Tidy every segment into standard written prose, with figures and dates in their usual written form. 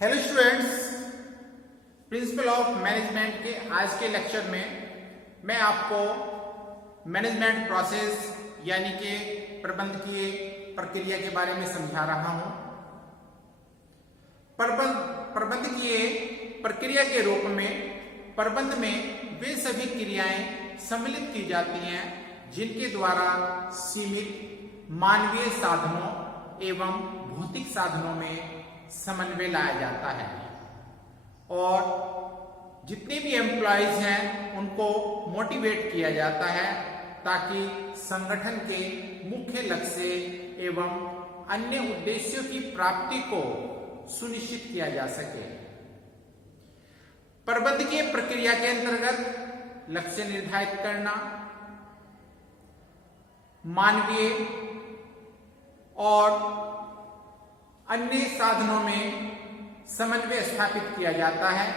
Hello students, principle of management के आज के लेक्चर में मैं आपको मैनेजमेंट प्रोसेस यानी कि प्रबंधकीय प्रक्रिया के बारे में समझा रहा हूं। प्रबंधकीय प्रक्रिया के रूप में प्रबंध में वे सभी क्रियाएं सम्मिलित की जाती हैं जिनके द्वारा सीमित मानवीय साधनों एवं भौतिक साधनों में समन्वय लाया जाता है और जितने भी एम्प्लॉयज हैं उनको मोटिवेट किया जाता है ताकि संगठन के मुख्य लक्ष्य एवं अन्य उद्देश्यों की प्राप्ति को सुनिश्चित किया जा सके। प्रबंधकीय प्रक्रिया के अंतर्गत लक्ष्य निर्धारित करना, मानवीय और अन्य साधनों में समन्वय स्थापित किया जाता है।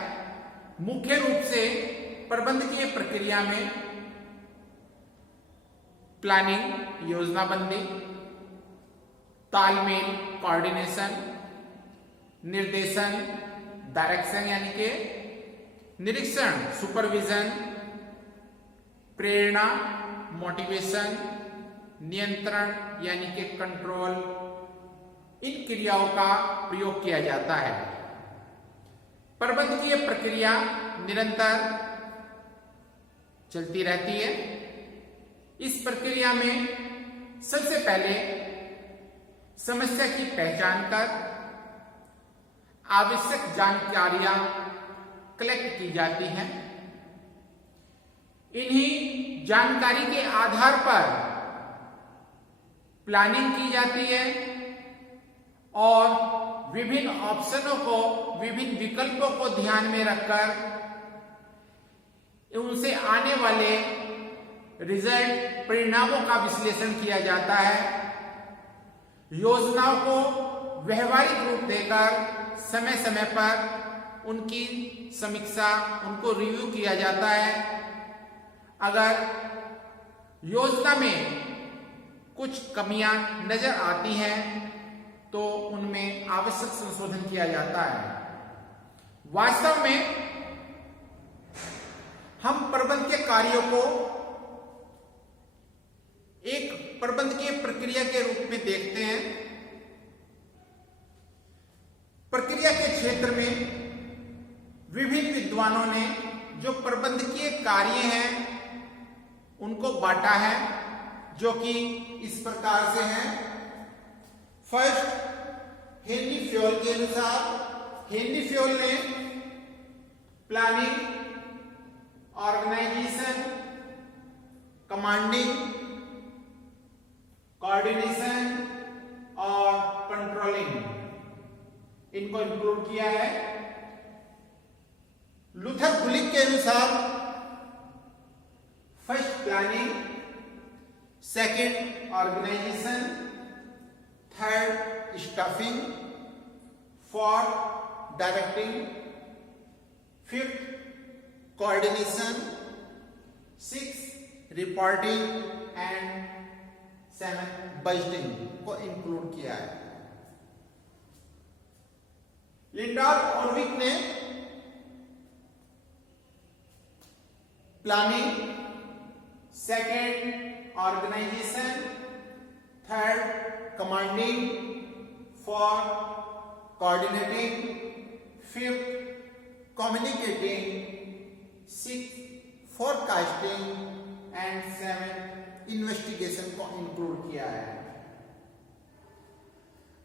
मुख्य रूप से प्रबंधकीय प्रक्रिया में प्लानिंग योजनाबंदी, तालमेल कोऑर्डिनेशन, निर्देशन डायरेक्शन यानी कि निरीक्षण सुपरविजन, प्रेरणा मोटिवेशन, नियंत्रण यानी कि कंट्रोल, इन क्रियाओं का प्रयोग किया जाता है। प्रबंधकीय प्रक्रिया निरंतर चलती रहती है। इस प्रक्रिया में सबसे पहले समस्या की पहचान कर आवश्यक जानकारियां कलेक्ट की जाती हैं। इन्हीं जानकारी के आधार पर प्लानिंग की जाती है और विभिन्न ऑप्शनों को, विभिन्न विकल्पों को ध्यान में रखकर उनसे आने वाले रिजल्ट परिणामों का विश्लेषण किया जाता है। योजनाओं को व्यवहारिक रूप देकर समय समय पर उनकी समीक्षा, उनको रिव्यू किया जाता है। अगर योजना में कुछ कमियां नजर आती हैं तो उनमें आवश्यक संशोधन किया जाता है। वास्तव में हम प्रबंधकीय कार्यों को एक प्रबंधकीय प्रक्रिया के रूप में देखते हैं। प्रक्रिया के क्षेत्र में विभिन्न विद्वानों ने जो प्रबंधकीय कार्य हैं उनको बांटा है, जो कि इस प्रकार से हैं। फर्स्ट, हेनरी फ्योल के अनुसार हेनरी फ्योल ने प्लानिंग, ऑर्गेनाइजेशन, कमांडिंग, कोऑर्डिनेशन और कंट्रोलिंग इनको इंक्लूड किया है। लूथर गुलिक के अनुसार first planning, second organization, third staffing, fourth directing, fifth coordination, six reporting and seven budgeting को इंक्लूड किया है। लिंडॉर्फ ऑर्विक ने planning, second organization, third commanding, fourth coordinating, fifth communicating, six forecasting and seven investigation को include किया है।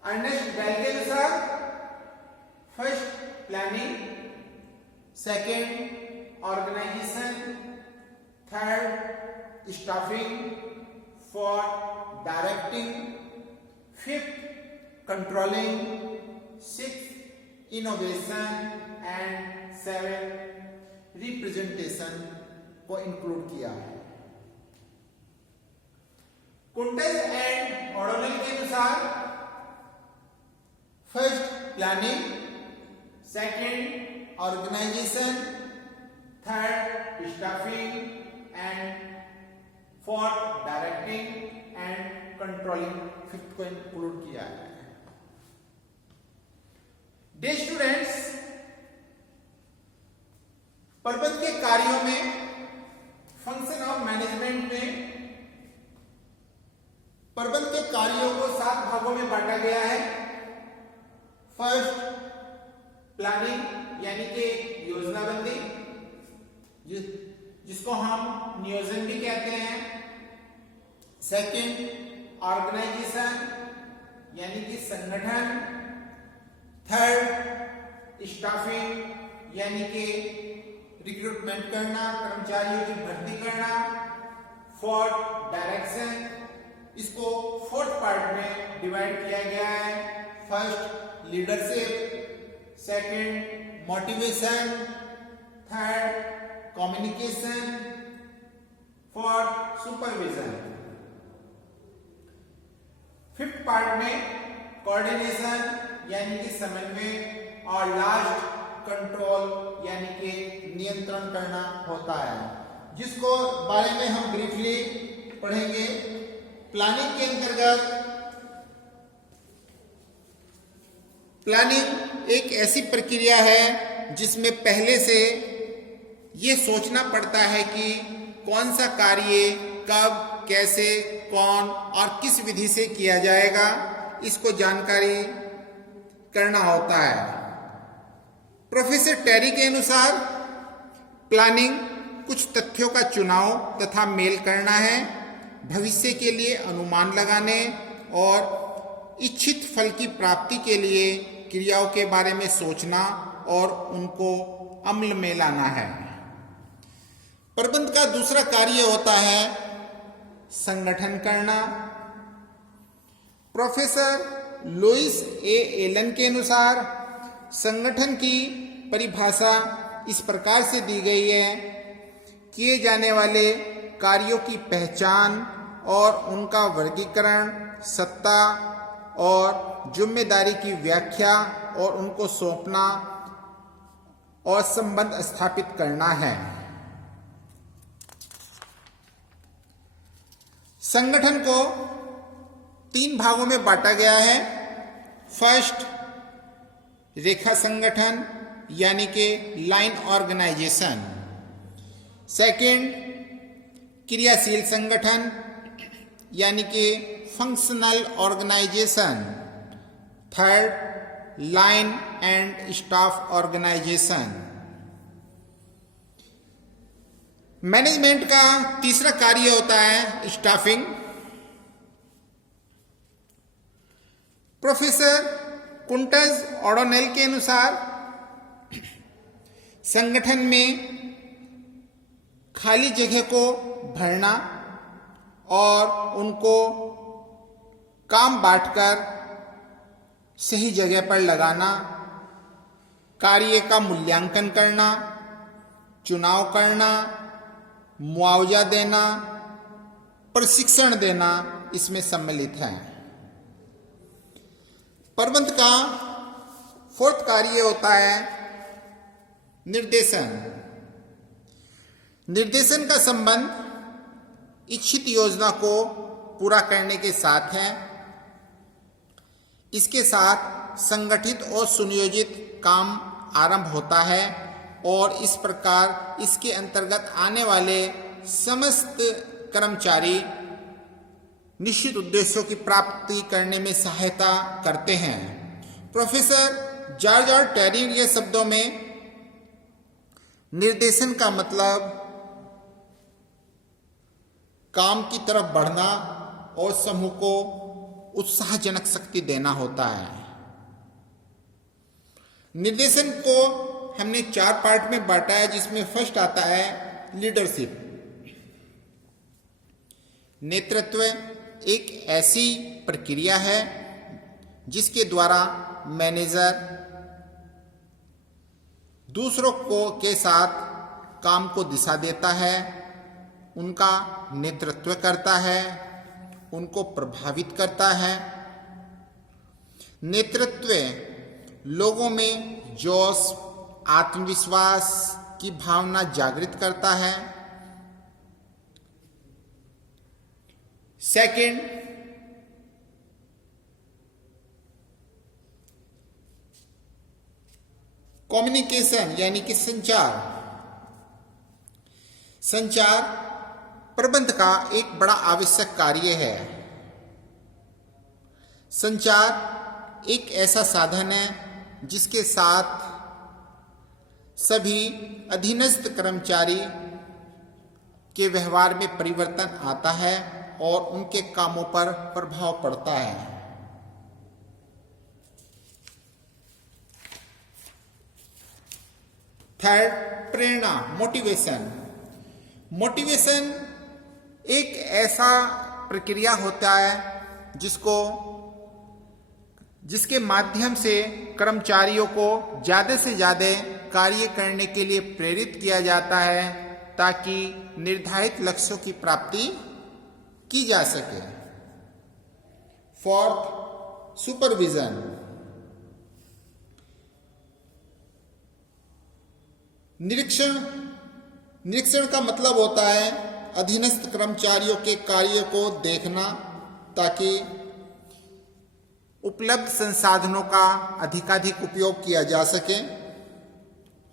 Ernest Bell के अनुसार first planning, second organization, third staffing, fourth directing, fifth controlling, six innovation and seven representation को include किया है। Koontz and O'Donnell के अनुसार first planning, second organization, third staffing and fourth directing and controlling, fifth को include किया है। Dear students, बांटा गया है। फर्स्ट प्लानिंग यानी कि योजनाबंदी, जिसको हम नियोजन भी कहते हैं। सेकंड ऑर्गेनाइजेशन यानी कि संगठन। थर्ड स्टाफिंग यानी कि रिक्रूटमेंट करना, कर्मचारियों की भर्ती करना। फोर्थ डायरेक्शन, इसको फोर्थ पार्ट में डिवाइड किया गया है। First leadership, second motivation, third communication, fourth supervision. Fifth part में कोऑर्डिनेशन यानी कि समन्वय और लास्ट कंट्रोल यानी कि नियंत्रण करना होता है, जिसको बारे में हम ब्रीफली पढ़ेंगे। प्लानिंग के अंतर्गत प्लानिंग एक ऐसी प्रक्रिया है जिसमें पहले से ये सोचना पड़ता है कि कौन सा कार्य कब, कैसे, कौन और किस विधि से किया जाएगा, इसको जानकारी करना होता है। प्रोफेसर टेरी के अनुसार प्लानिंग कुछ तथ्यों का चुनाव तथा मेल करना है, भविष्य के लिए अनुमान लगाने और इच्छित फल की प्राप्ति के लिए क्रियाओं के बारे में सोचना और उनको अमल में लाना है। प्रबंध का दूसरा कार्य होता है संगठन करना। प्रोफेसर लुइस ए एलन के अनुसार संगठन की परिभाषा इस प्रकार से दी गई है: किए जाने वाले कार्यों की पहचान और उनका वर्गीकरण, सत्ता और जिम्मेदारी की व्याख्या और उनको सौंपना और संबंध स्थापित करना है। संगठन को 3 भागों में बांटा गया है। फर्स्ट रेखा संगठन यानी कि लाइन ऑर्गेनाइजेशन। सेकंड क्रियाशील संगठन यानी कि functional organization. Third line and staff organization. Management का तीसरा कार्य होता है स्टाफिंग। प्रोफेसर कुंटज ओडोनेल के अनुसार संगठन में खाली जगह को भरना और उनको काम बांटकर सही जगह पर लगाना, कार्य का मूल्यांकन करना, चुनाव करना, मुआवजा देना, प्रशिक्षण देना इसमें सम्मिलित है। प्रबंध का फोर्थ कार्य होता है निर्देशन। निर्देशन का संबंध इच्छित योजना को पूरा करने के साथ है। इसके साथ संगठित और सुनियोजित काम आरंभ होता है और इस प्रकार इसके अंतर्गत आने वाले समस्त कर्मचारी निश्चित उद्देश्यों की प्राप्ति करने में सहायता करते हैं। प्रोफेसर जॉर्ज आर टेरी के शब्दों में निर्देशन का मतलब काम की तरफ बढ़ना और समूह को उत्साहजनक शक्ति देना होता है। निर्देशन को हमने 4 पार्ट में बांटा है, जिसमें फर्स्ट आता है लीडरशिप। नेतृत्व एक ऐसी प्रक्रिया है जिसके द्वारा मैनेजर दूसरों के साथ काम को दिशा देता है, उनका नेतृत्व करता है, उनको प्रभावित करता है। नेतृत्व लोगों में जोश, आत्मविश्वास की भावना जागृत करता है। सेकंड, कम्युनिकेशन यानी कि संचार। संचार प्रबंध का एक बड़ा आवश्यक कार्य है। संचार एक ऐसा साधन है जिसके साथ सभी अधीनस्थ कर्मचारी के व्यवहार में परिवर्तन आता है और उनके कामों पर प्रभाव पड़ता है। थर्ड, प्रेरणा, मोटिवेशन। मोटिवेशन एक ऐसा प्रक्रिया होता है जिसके माध्यम से कर्मचारियों को ज़्यादा से ज़्यादा कार्य करने के लिए प्रेरित किया जाता है ताकि निर्धारित लक्ष्यों की प्राप्ति की जा सके। Fourth, supervision. निरीक्षण का मतलब होता है अधीनस्थ कर्मचारियों के कार्य को देखना ताकि उपलब्ध संसाधनों का अधिकाधिक उपयोग किया जा सके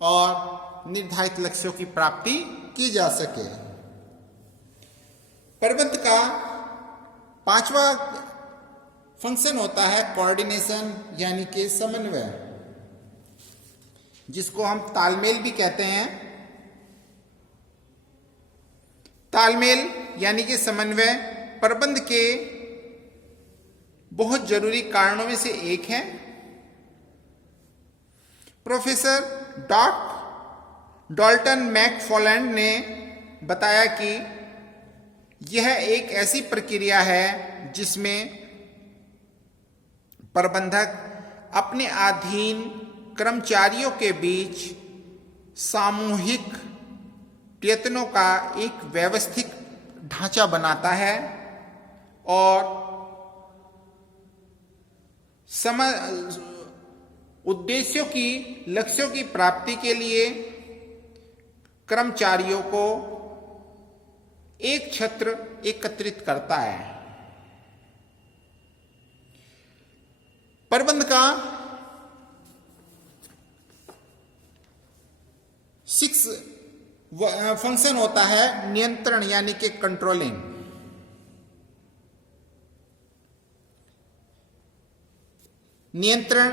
और निर्धारित लक्ष्यों की प्राप्ति की जा सके। प्रबंधन का पांचवा फंक्शन होता है कोऑर्डिनेशन यानी कि समन्वय, जिसको हम तालमेल भी कहते हैं। तालमेल यानी कि समन्वय प्रबंध के बहुत जरूरी कारणों में से एक है। प्रोफेसर डॉल्टन मैकफॉर्लैंड ने बताया कि यह एक ऐसी प्रक्रिया है जिसमें प्रबंधक अपने अधीन कर्मचारियों के बीच सामूहिक प्रयत्नों का एक व्यवस्थित ढांचा बनाता है और लक्ष्यों की प्राप्ति के लिए कर्मचारियों को एक छत्र एकत्रित करता है। प्रबंधन का 6 फंक्शन होता है नियंत्रण यानी कि कंट्रोलिंग। नियंत्रण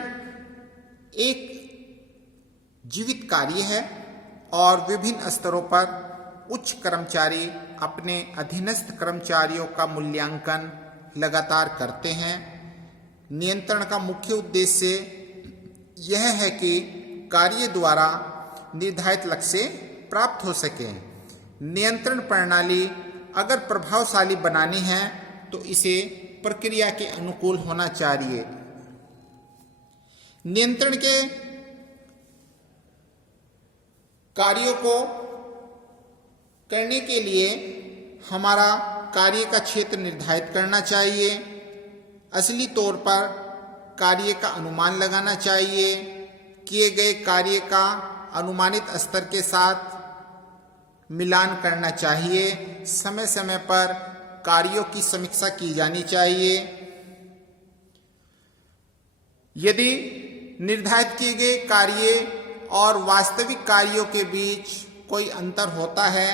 एक जीवित कार्य है और विभिन्न स्तरों पर उच्च कर्मचारी अपने अधीनस्थ कर्मचारियों का मूल्यांकन लगातार करते हैं। नियंत्रण का मुख्य उद्देश्य यह है कि कार्य द्वारा निर्धारित लक्ष्य प्राप्त हो सके। नियंत्रण प्रणाली अगर प्रभावशाली बनानी है तो इसे प्रक्रिया के अनुकूल होना चाहिए। नियंत्रण के कार्यों को करने के लिए हमारा कार्य का क्षेत्र निर्धारित करना चाहिए। असली तौर पर कार्य का अनुमान लगाना चाहिए। किए गए कार्य का अनुमानित स्तर के साथ मिलान करना चाहिए। समय समय पर कार्यों की समीक्षा की जानी चाहिए। यदि निर्धारित किए गए कार्य और वास्तविक कार्यों के बीच कोई अंतर होता है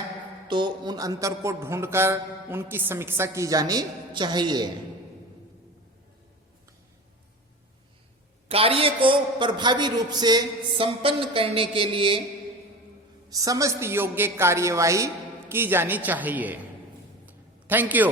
तो उन अंतर को ढूंढकर उनकी समीक्षा की जानी चाहिए। कार्य को प्रभावी रूप से संपन्न करने के लिए समस्त योग्य कार्यवाही की जानी चाहिए। Thank you.